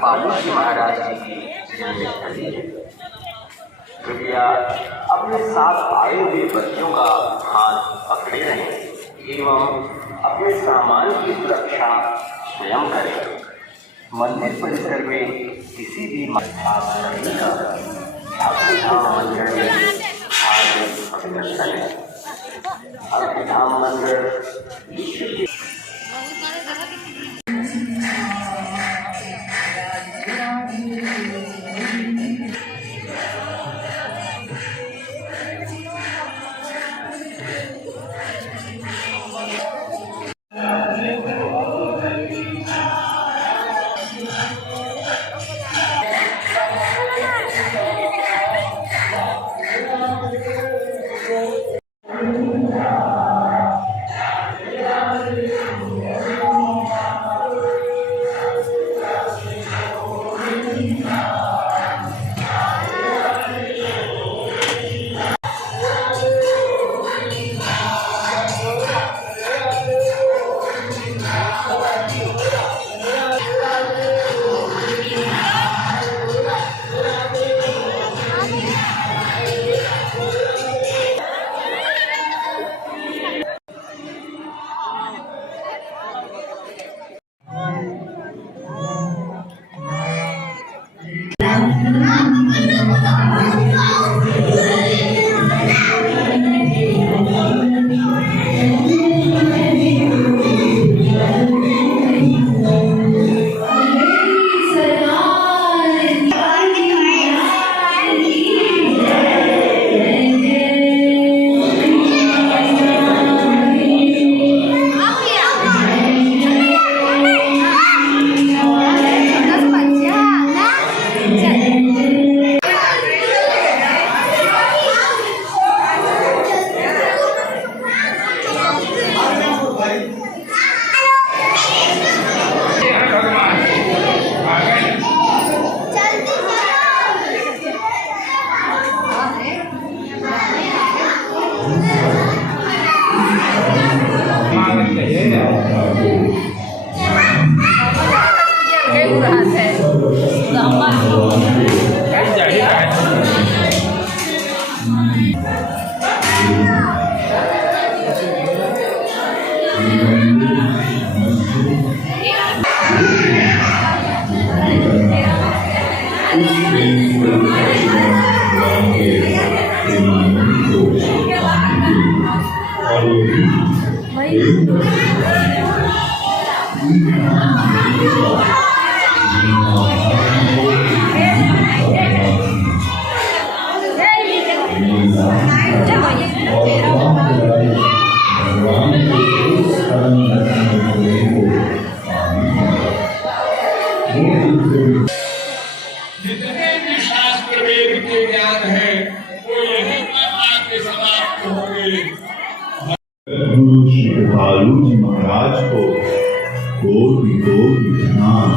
बाबूजी महाराज जी की कृपया अपने साथ आए हुए बच्चों का हाथ पकड़े रहें एवं अपने सामान की सुरक्षा स्वयं करें। मंदिर परिसर में किसी भी मंदिर में अभिधाम मंदिर जितने भी शास्त्र वेद के ज्ञान है वो यही पर आके समाप्त होंगे। गुरु श्री कृपालु जी महाराज को कोटि कोटि प्रणाम।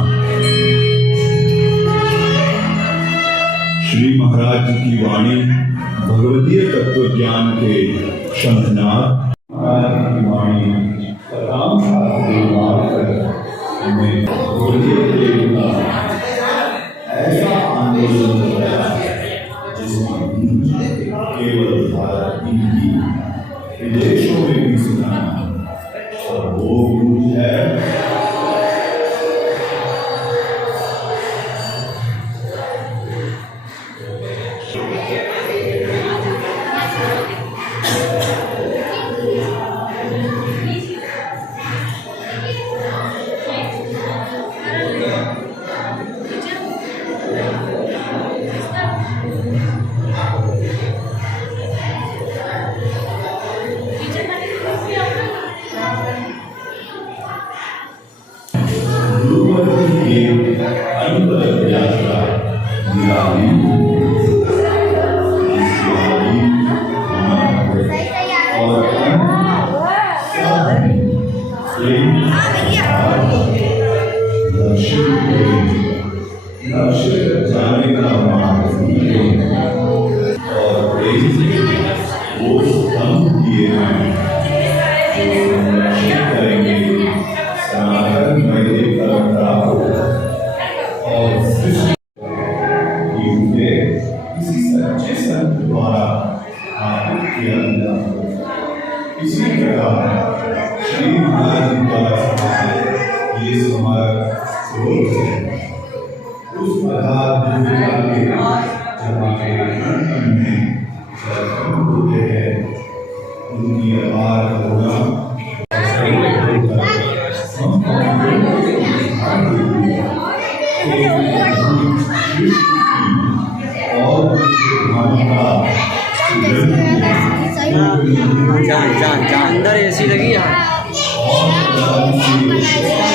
श्री महाराज जी की वाणी भगवतीय तत्व ज्ञान के शंखनाद महाराज की वाणी सदाम हमें ऐसा आंदोलन कराया जिसमें केवल भारत ही नहीं विदेशों में भी सुना और वो गुरु है ये अनवरत यात्रा निराली और दर्शन जाने का मार्ग और प्रेम से वो स्तंभ किए हैं जो दर्शन करेंगे सनातन मेरे परंपरा को और सृष्टि किसी सच्चे संत द्वारा स्थापित किया गया। इसी प्रकार श्री महाराज द्वारा स्थापित ये स्मारक स्रोत है उस प्रकार के जमाने में जब होते हैं उनकी अपार करुणा और अंदर एसी लगी है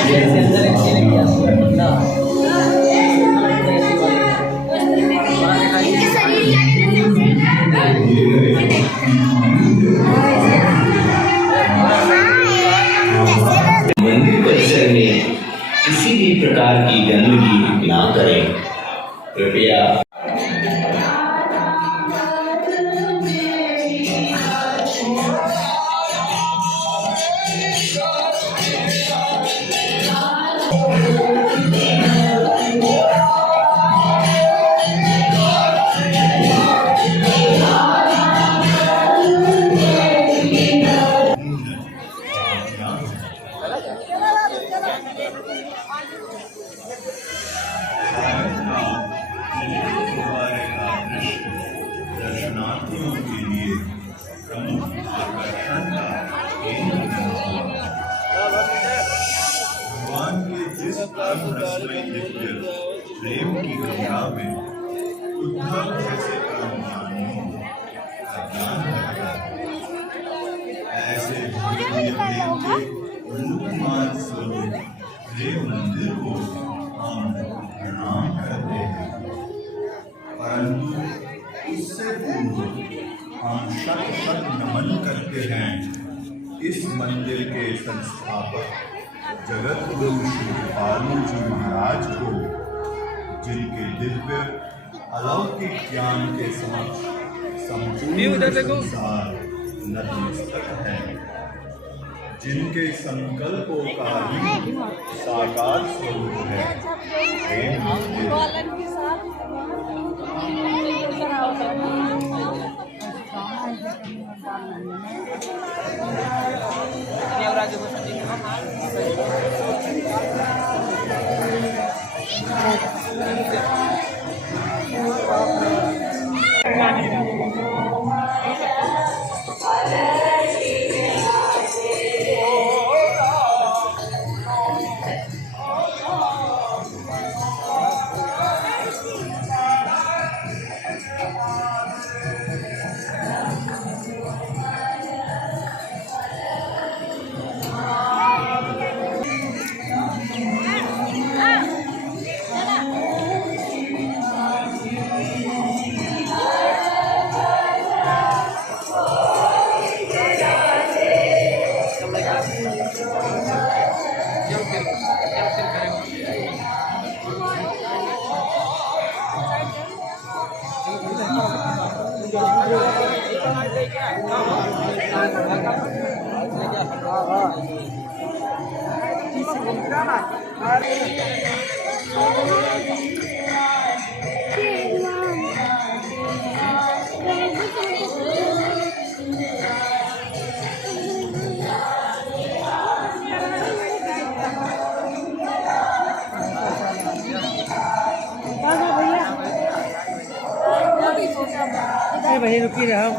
अंदर एसी लगी है मंदिर परिसर में किसी भी प्रकार की गंदगी ना करें कृपया। दर्शनार्थियों के लिए प्रमुख आकर्षण का केंद्र भगवान के जिस परम रसमय दिव्य प्रेम की गंगा में उद्धव जैसे कर्म ज्ञानियों का ज्ञान रहता है ऐसे भगवतीय प्रेम के रूपमान स्वरूप प्रेम मंदिर को हम प्रणाम करते हैं परंतु उससे पूर्व हम शत नमन करते हैं इस मंदिर के संस्थापक जगत गुरु श्री कृपालु जी महाराज को जिनके दिव्य अलौकिक ज्ञान के समक्ष संपूर्ण संसार नतमस्तक है जिनके संकल्पों का ही साकार स्वरूप है प्रेम मंदिर भाई रुकी रहो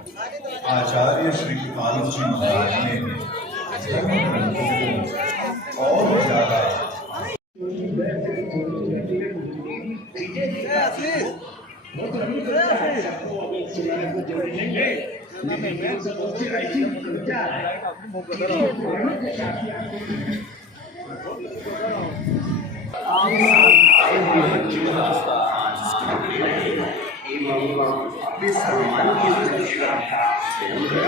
आचार्य श्री पाल जी महाराज ने और ज्यादा अपने सम्मान की प्रतिष्ठा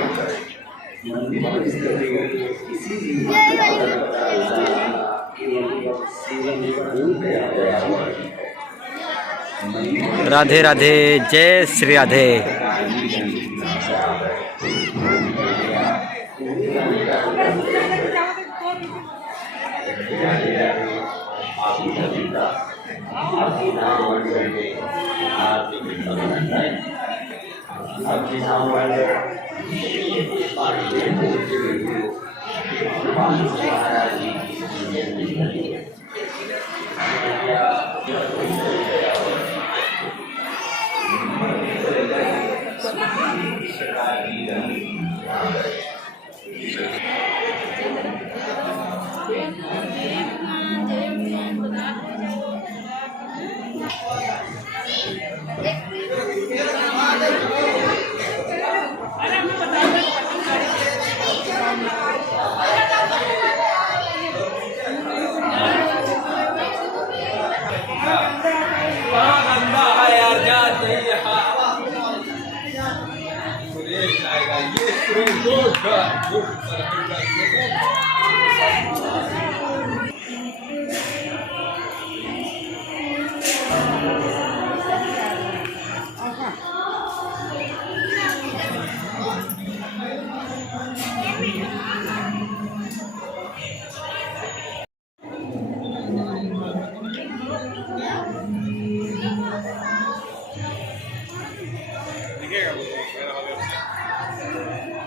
राधे राधे, जय श्री राधे।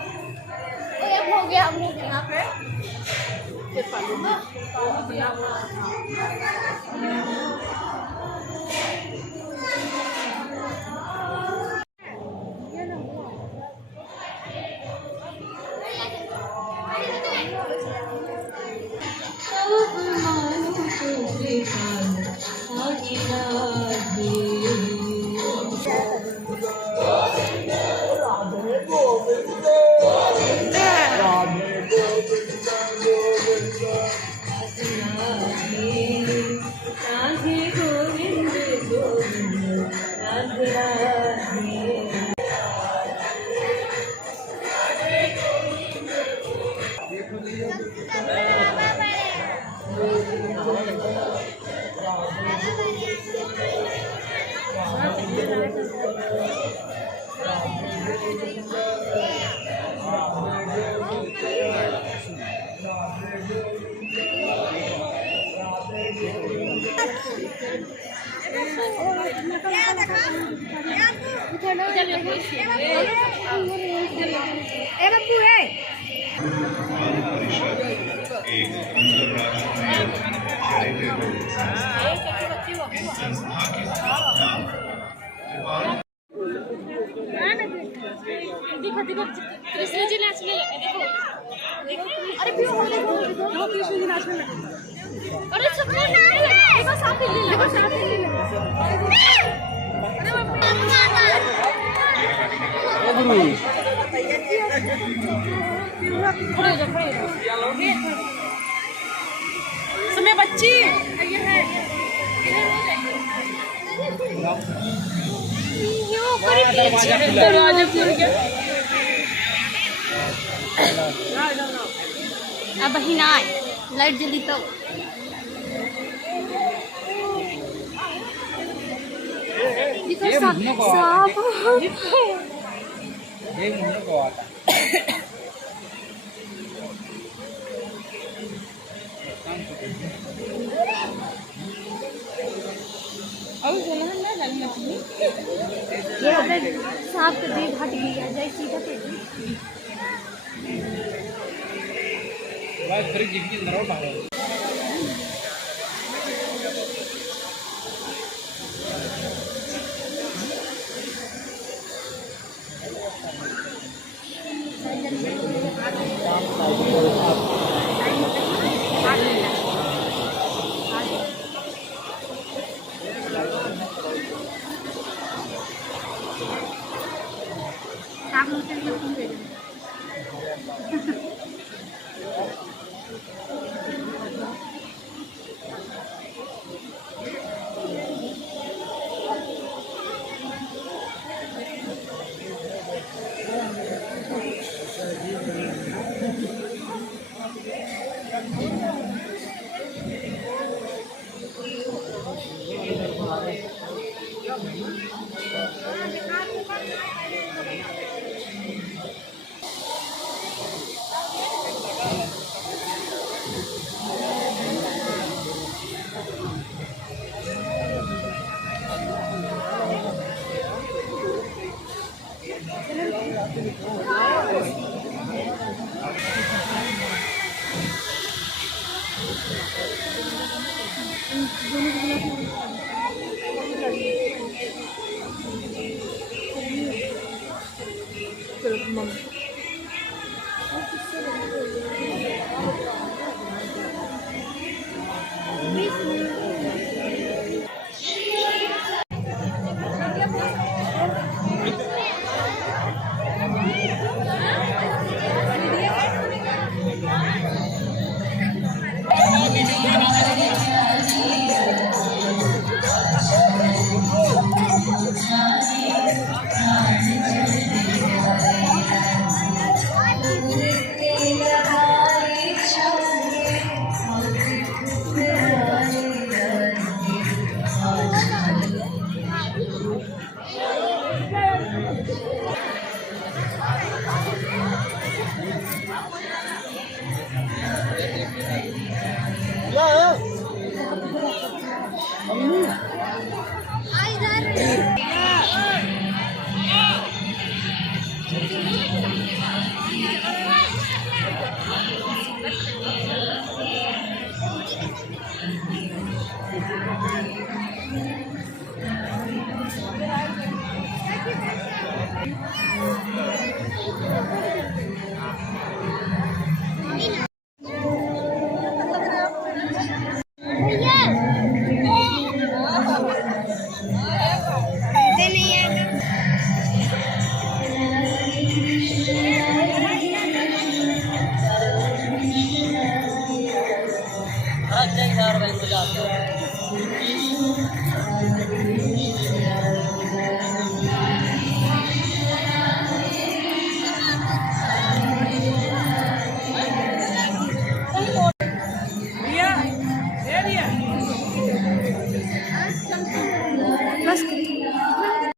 हो गया हम लोग यहाँ पे एक अंतर्राष्ट्रीय चैरिटेबल संस्था की स्थापना कृष्ण जी नाचने लगे देखो अरे क्यों हो देखो कृष्ण जी नाचने लगे अरे सब देखो साथ ही ले लो समय बच्ची दरवाजा खुल गया। अब बहिना लाइट जली तो साफ साफ कर दी हट गया जाए सीधा कर दी हजार